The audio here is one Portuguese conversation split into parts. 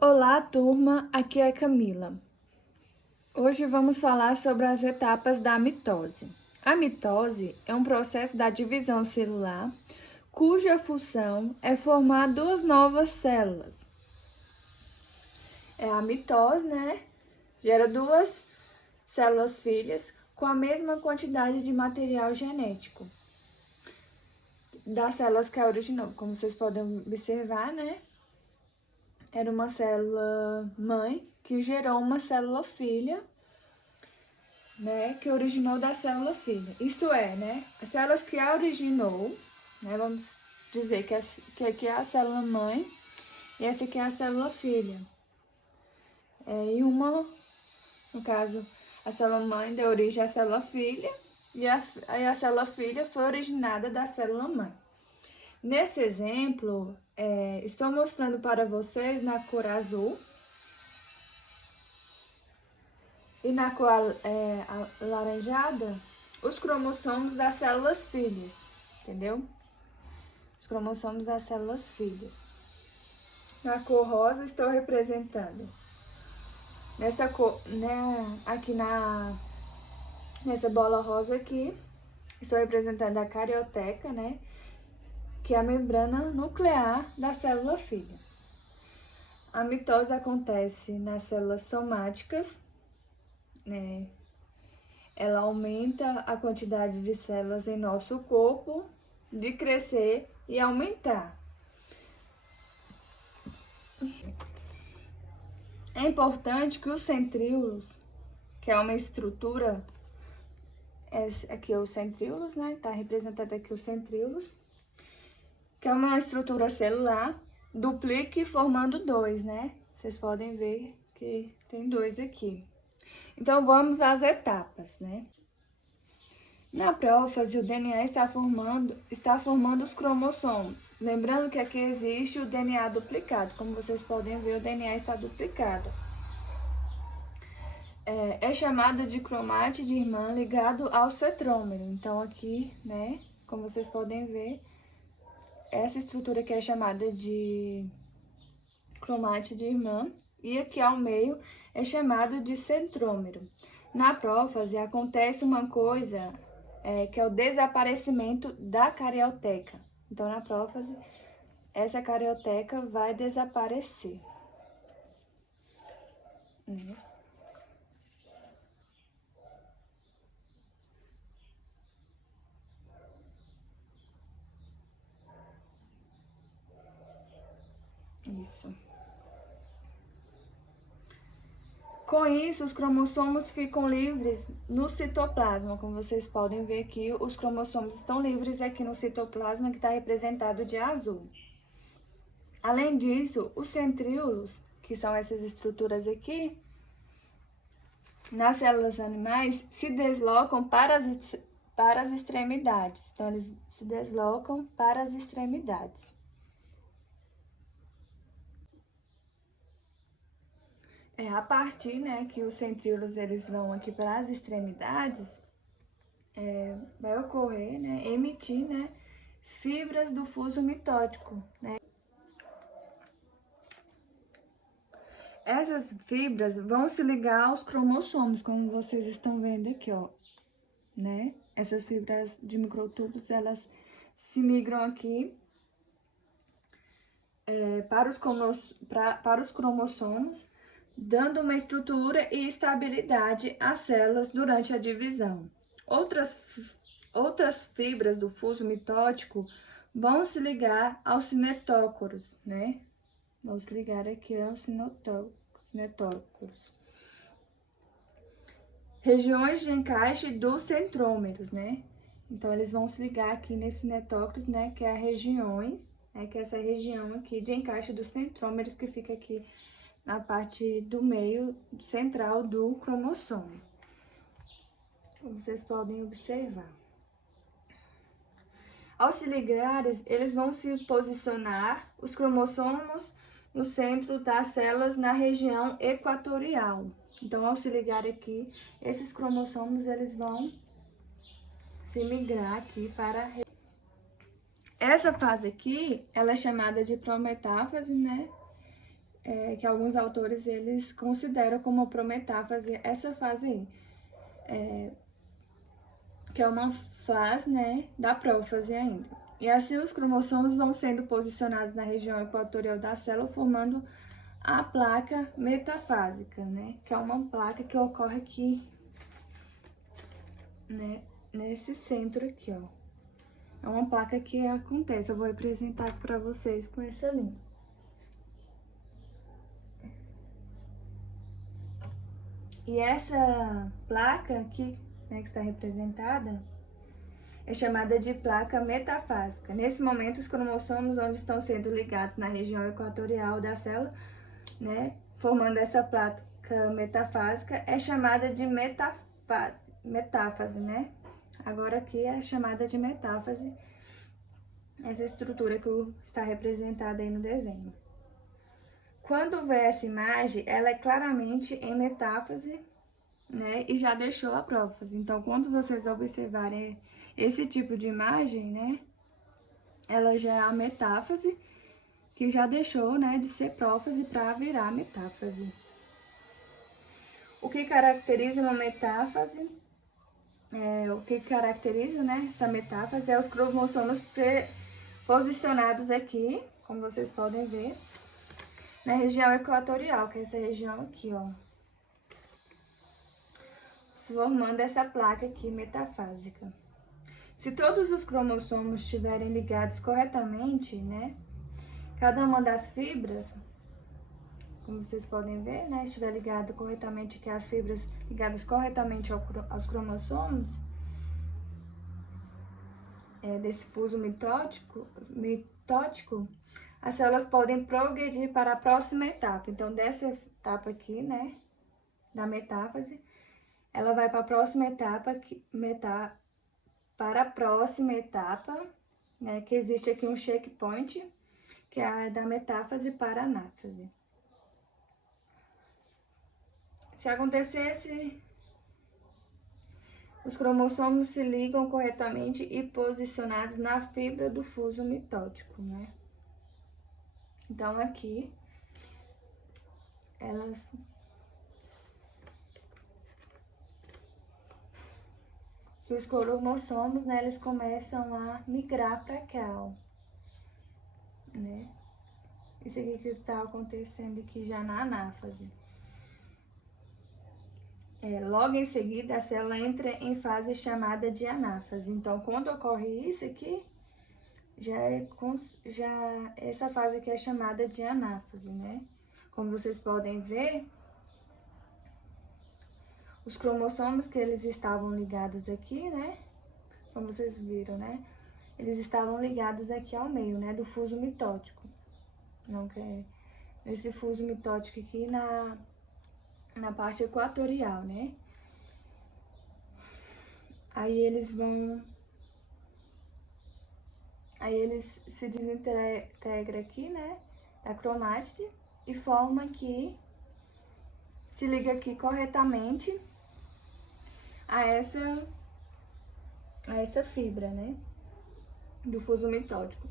Olá, turma, aqui é a Camila. Hoje vamos falar sobre as etapas da mitose. A mitose é um processo da divisão celular cuja função é formar duas novas células. A mitose, gera duas células filhas com a mesma quantidade de material genético das células que a originou. Como vocês podem observar, era uma célula mãe que gerou uma célula filha, que originou da célula filha. Isso é, as células que a originou, vamos dizer que aqui é a célula mãe e essa aqui é a célula filha. E uma, no caso, a célula mãe deu origem à célula filha e a célula filha foi originada da célula mãe. Nesse exemplo, estou mostrando para vocês na cor azul e na cor alaranjada os cromossomos das células filhas, entendeu? Os cromossomos das células filhas. Na cor rosa estou representando nessa cor, aqui nessa bola rosa aqui, estou representando a carioteca, que é a membrana nuclear da célula filha. A mitose acontece nas células somáticas, ela aumenta a quantidade de células em nosso corpo, de crescer e aumentar. É importante que os centríolos, que é uma estrutura, aqui é os centríolos, tá representado aqui os centríolos, que é uma estrutura celular, duplique formando dois, Vocês podem ver que tem dois aqui. Então, vamos às etapas, Na prófase, o DNA está formando os cromossomos. Lembrando que aqui existe o DNA duplicado. Como vocês podem ver, o DNA está duplicado. É chamado de cromate de irmã ligado ao centrômero. Então, aqui, como vocês podem ver, essa estrutura aqui é chamada de cromate de irmã. E aqui ao meio é chamado de centrômero. Na prófase, acontece uma coisa que é o desaparecimento da carioteca. Então, na prófase, essa carioteca vai desaparecer. Isso. Com isso, os cromossomos ficam livres no citoplasma. Como vocês podem ver aqui, os cromossomos estão livres aqui no citoplasma, que está representado de azul. Além disso, os centríolos, que são essas estruturas aqui, nas células animais, se deslocam para as extremidades. Então, eles se deslocam para as extremidades. A partir, que os centríolos eles vão aqui para as extremidades, vai ocorrer, emitir, fibras do fuso mitótico, Essas fibras vão se ligar aos cromossomos, como vocês estão vendo aqui, ó, Essas fibras de microtúbulos, elas se migram aqui para os cromossomos, dando uma estrutura e estabilidade às células durante a divisão. Outras fibras do fuso mitótico vão se ligar aos cinetócoros, Vão se ligar aqui aos cinetócoros. Regiões de encaixe dos centrômeros, Então, eles vão se ligar aqui nesses cinetócoros, que é a regiões, que é essa região aqui de encaixe dos centrômeros que fica aqui na parte do meio central do cromossomo. Como vocês podem observar. Ao se ligares, eles vão se posicionar, os cromossomos, no centro das células na região equatorial. Então, ao se ligar aqui, esses cromossomos, eles vão se migrar aqui para... Essa fase aqui, ela é chamada de prometáfase, que alguns autores eles consideram como prometáfase essa fase aí, que é uma fase, né, da prófase ainda. E assim os cromossomos vão sendo posicionados na região equatorial da célula, formando a placa metafásica, né, que é uma placa que ocorre aqui, né, nesse centro aqui, ó. É uma placa que acontece, eu vou representar para vocês com essa linha. E essa placa aqui, né, que está representada, é chamada de placa metafásica. Nesse momento, os cromossomos onde estão sendo ligados na região equatorial da célula, né, formando essa placa metafásica, é chamada de metáfase, né? Agora aqui é chamada de metáfase, essa estrutura que está representada aí no desenho. Quando vê essa imagem, ela é claramente em metáfase, né, e já deixou a prófase. Então, quando vocês observarem esse tipo de imagem, né, ela já é a metáfase, que já deixou, né, de ser prófase para virar metáfase. O que caracteriza uma metáfase, né, essa metáfase é os cromossomos posicionados aqui, como vocês podem ver, na região equatorial, que é essa região aqui, ó, formando essa placa aqui metafásica. Se todos os cromossomos estiverem ligados corretamente, né, cada uma das fibras, como vocês podem ver, né, estiver ligado corretamente, que as fibras ligadas corretamente aos cromossomos, desse fuso mitótico, as células podem progredir para a próxima etapa. Então, dessa etapa aqui, né, da metáfase, ela vai para a próxima etapa, né, que existe aqui um checkpoint, que é a da metáfase para a anáfase. Se acontecesse, os cromossomos se ligam corretamente e posicionados na fibra do fuso mitótico, né? Então, aqui, os cromossomos, né, eles começam a migrar para cá, ó, né? Isso aqui que está acontecendo aqui já na anáfase. Logo em seguida, a célula entra em fase chamada de anáfase. Então, quando ocorre isso aqui, essa fase aqui é chamada de anáfase, né? Como vocês podem ver, os cromossomos que eles estavam ligados aqui, né? Como vocês viram, né? Eles estavam ligados aqui ao meio, né? Do fuso mitótico. Não quer esse fuso mitótico aqui na parte equatorial, né? Aí eles se desintegram aqui, né? Da cromátide e forma aqui, se liga aqui corretamente a essa fibra, né? Do fuso mitótico.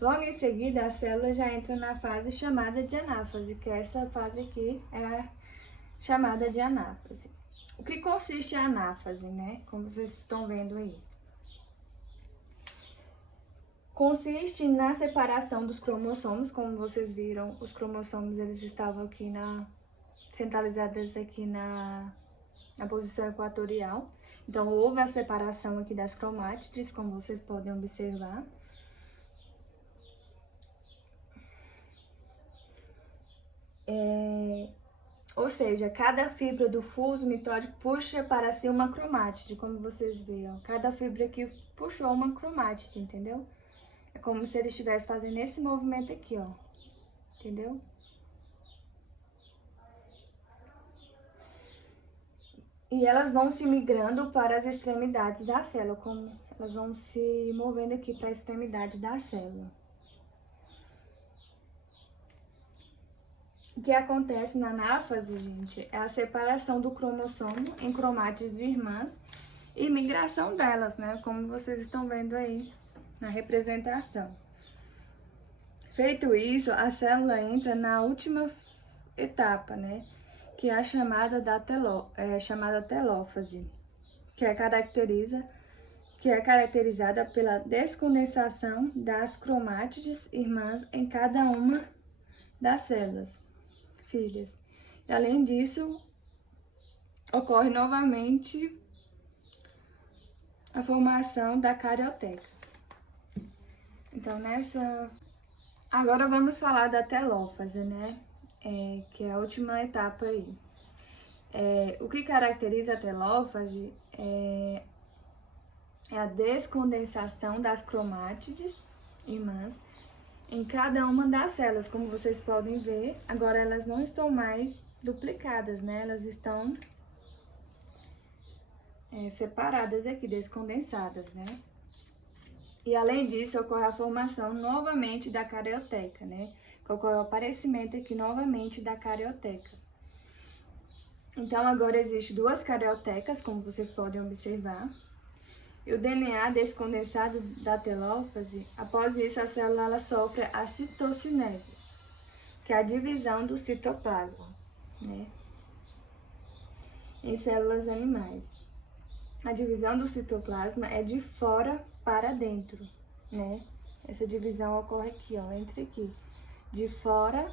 Logo em seguida, a célula já entra na fase chamada de anáfase, que essa fase aqui é a chamada de anáfase. O que consiste a anáfase, né? Como vocês estão vendo aí. Consiste na separação dos cromossomos, como vocês viram, os cromossomos eles estavam aqui centralizados aqui na posição equatorial. Então, houve a separação aqui das cromátides, como vocês podem observar. Ou seja, cada fibra do fuso mitótico puxa para si uma cromátide, como vocês veem, ó. Cada fibra aqui puxou uma cromátide, entendeu? É como se ele estivesse fazendo esse movimento aqui, ó. Entendeu? E elas vão se migrando para as extremidades da célula, como elas vão se movendo aqui para a extremidade da célula. O que acontece na anáfase, gente, é a separação do cromossomo em cromátides irmãs e migração delas, né? Como vocês estão vendo aí na representação. Feito isso, a célula entra na última etapa, né? Que é a chamada telófase, que é caracterizada pela descondensação das cromátides irmãs em cada uma das células filhas. E, além disso, ocorre novamente a formação da carioteca. Então, agora vamos falar da telófase, né? Que é a última etapa aí. O que caracteriza a telófase é a descondensação das cromátides irmãs em cada uma das células. Como vocês podem ver, agora elas não estão mais duplicadas, né? Elas estão separadas aqui, descondensadas, né? E além disso, ocorre a formação novamente da carioteca, né? Que ocorre o aparecimento aqui novamente da carioteca. Então, agora existe 2 cariotecas, como vocês podem observar. E o DNA descondensado da telófase, após isso, a célula ela sofre a citocinese, que é a divisão do citoplasma, né? Em células animais. A divisão do citoplasma é de fora para dentro, né? Essa divisão ocorre aqui, ó, entre aqui. De fora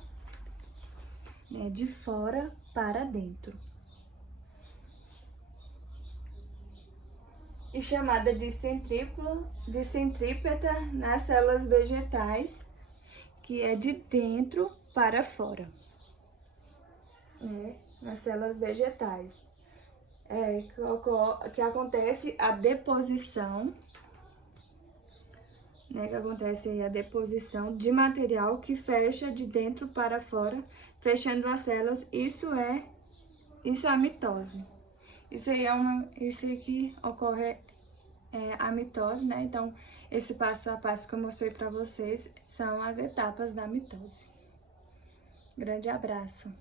para dentro. E chamada de centrípeta nas células vegetais, que é de dentro para fora, né? Nas células vegetais. Que acontece a deposição, né? Que acontece aí a deposição de material que fecha de dentro para fora, fechando as células. Isso é a mitose. Isso aqui ocorre a mitose, né? Então, esse passo a passo que eu mostrei para vocês são as etapas da mitose. Grande abraço!